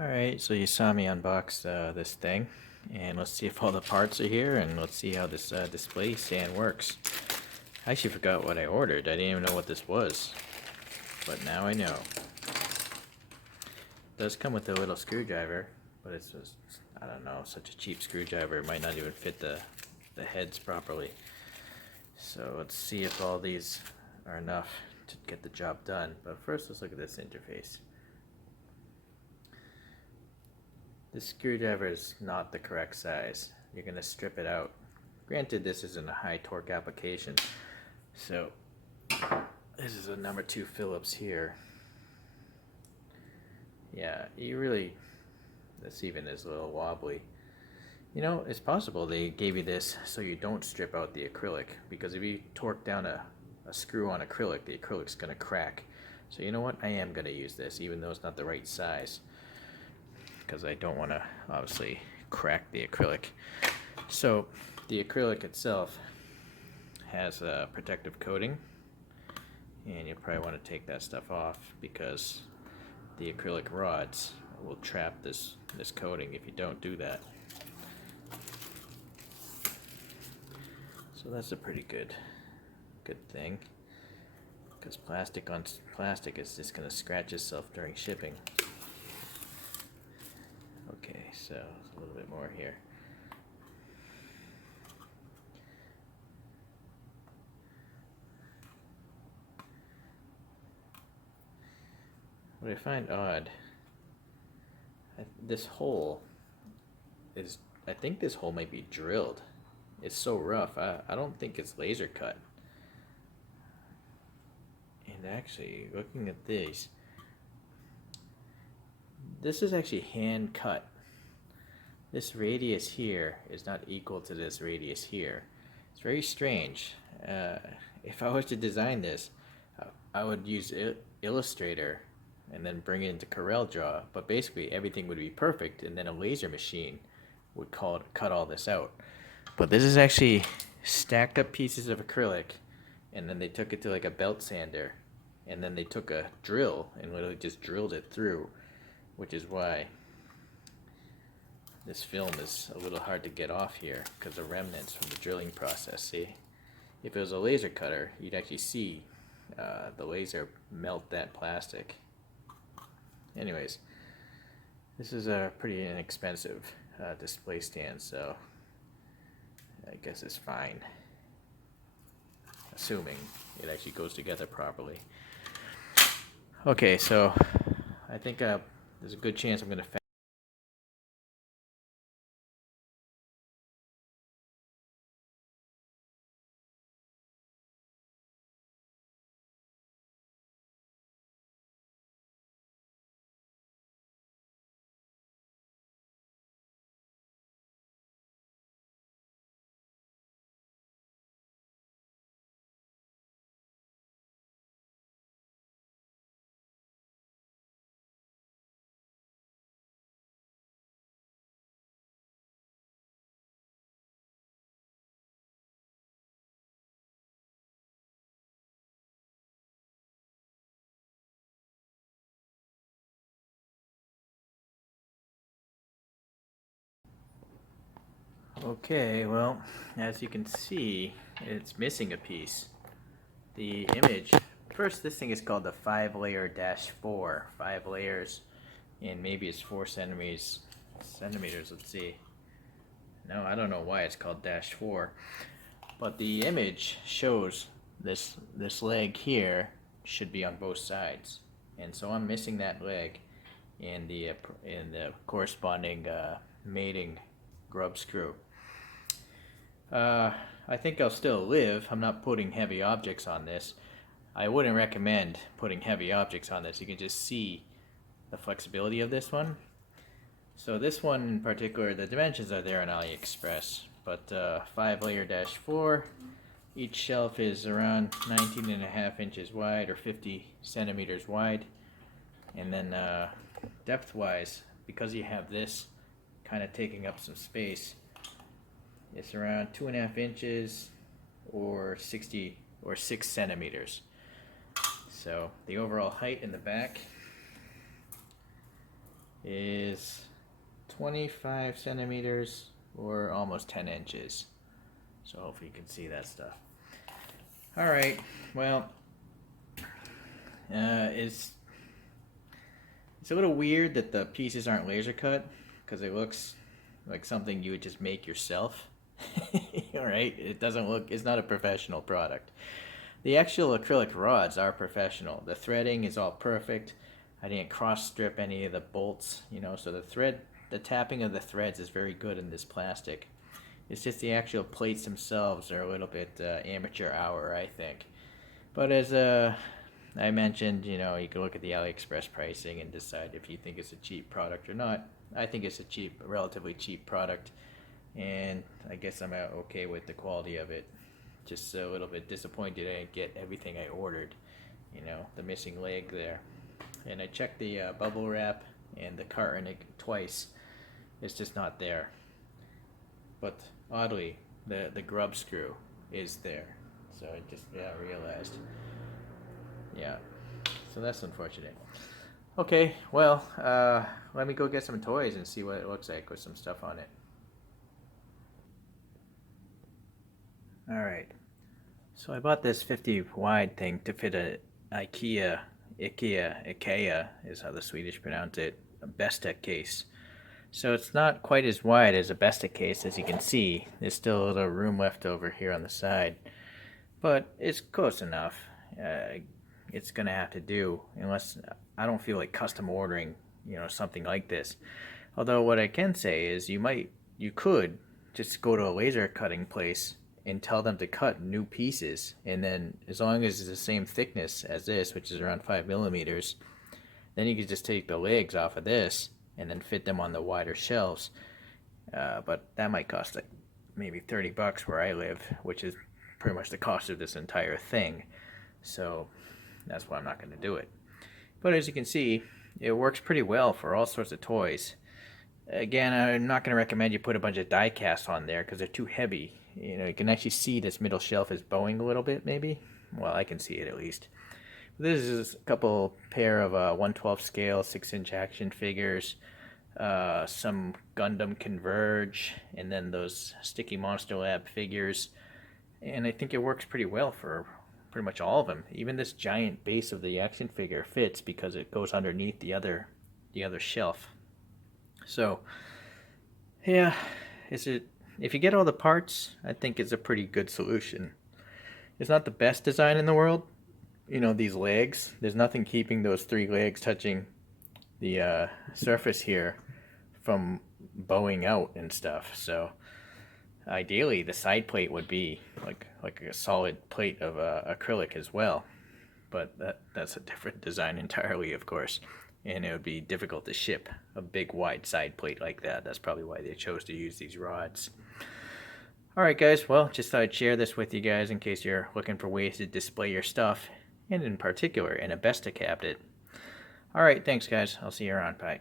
Alright, so you saw me unbox this thing, and let's see if all the parts are here, and let's see how this display stand works. I actually forgot what I ordered. I didn't even know what this was, but now I know. It does come with a little screwdriver, but it's just, I don't know, such a cheap screwdriver. It might not even fit the heads properly. So let's see if all these are enough to get the job done. But first, let's look at this interface. This screwdriver is not the correct size. You're going to strip it out. Granted, this isn't a high torque application, so this is a number 2 Phillips here. Yeah, you really, this even is a little wobbly. You know, it's possible they gave you this so you don't strip out the acrylic, because if you torque down a screw on acrylic, the acrylic's going to crack. So you know what, I am going to use this even though it's not the right size, because I don't want to obviously crack the acrylic. So the acrylic itself has a protective coating, and you probably want to take that stuff off because the acrylic rods will trap this coating if you don't do that. So that's a pretty good thing, because plastic on plastic is just going to scratch itself during shipping. Okay, so a little bit more here. What I find odd, this hole is, I think this hole might be drilled. It's so rough. I don't think it's laser cut. And actually, looking at this is actually hand cut. This radius here is not equal to this radius here. It's very strange. If I was to design this, I would use Illustrator and then bring it into CorelDRAW, but basically everything would be perfect, and then a laser machine would cut all this out. But this is actually stacked up pieces of acrylic, and then they took it to like a belt sander, and then they took a drill and literally just drilled it through, which is why this film is a little hard to get off here, because of remnants from the drilling process. See, if it was a laser cutter, you'd actually see the laser melt that plastic. Anyways, this is a pretty inexpensive display stand, so I guess it's fine, assuming it actually goes together properly. Okay, so I think there's a good chance I'm going to Okay, well, as you can see, it's missing a piece. The image, first, this thing is called the 5-layer-4, 5 layers, and maybe it's 4 centimeters, let's see. No, I don't know why it's called -4, but the image shows this leg here should be on both sides, and so I'm missing that leg in the corresponding mating grub screw. I think I'll still live. I'm not putting heavy objects on this. I wouldn't recommend putting heavy objects on this. You can just see the flexibility of this one. So this one in particular, the dimensions are there on Aliexpress, but 5-layer-4, each shelf is around 19.5 inches wide, or 50 centimeters wide. And then depth-wise, because you have this kind of taking up some space, it's around 2.5 inches or 6 centimeters. So the overall height in the back is 25 centimeters or almost 10 inches. So hopefully you can see that stuff. Alright, well, it's a little weird that the pieces aren't laser cut, because it looks like something you would just make yourself. Alright, it's not a professional product. The actual acrylic rods are professional. The threading is all perfect. I didn't cross strip any of the bolts, so the tapping of the threads is very good in this plastic. It's just the actual plates themselves are a little bit amateur hour, I think. But as I mentioned, you can look at the Aliexpress pricing and decide if you think it's a cheap product or not. I think it's a relatively cheap product, and I guess I'm okay with the quality of it. Just a little bit disappointed I didn't get everything I ordered, the missing leg there. And I checked the bubble wrap and the carton twice. It's just not there. But oddly, the grub screw is there. So I just realized. Yeah, so that's unfortunate. Okay, well, let me go get some toys and see what it looks like with some stuff on it. Alright, so I bought this 50 wide thing to fit a IKEA is how the Swedish pronounce it, a Besta case. So it's not quite as wide as a Besta case, as you can see. There's still a little room left over here on the side, but it's close enough. It's gonna have to do, unless I don't feel like custom ordering, something like this. Although what I can say is you could just go to a laser cutting place and tell them to cut new pieces, and then as long as it's the same thickness as this, which is around 5 millimeters, then you could just take the legs off of this and then fit them on the wider shelves. But that might cost like maybe $30 where I live, which is pretty much the cost of this entire thing. So that's why I'm not going to do it. But as you can see, it works pretty well for all sorts of toys. Again, I'm not going to recommend you put a bunch of die casts on there because they're too heavy. You can actually see this middle shelf is bowing a little bit, maybe. Well, I can see it at least. This is a couple pair of 1/12 scale 6-inch action figures, some Gundam Converge, and then those Sticky Monster Lab figures. And I think it works pretty well for pretty much all of them. Even this giant base of the action figure fits because it goes underneath the other shelf. So, yeah, if you get all the parts, I think it's a pretty good solution. It's not the best design in the world. These legs, there's nothing keeping those 3 legs touching the surface here from bowing out and stuff. So ideally the side plate would be like a solid plate of acrylic as well, but that's a different design entirely, of course, and it would be difficult to ship a big wide side plate like that. That's probably why they chose to use these rods. Alright guys, well, just thought I'd share this with you guys in case you're looking for ways to display your stuff, and in particular in a Besta cabinet. Alright, thanks guys, I'll see you around, bye.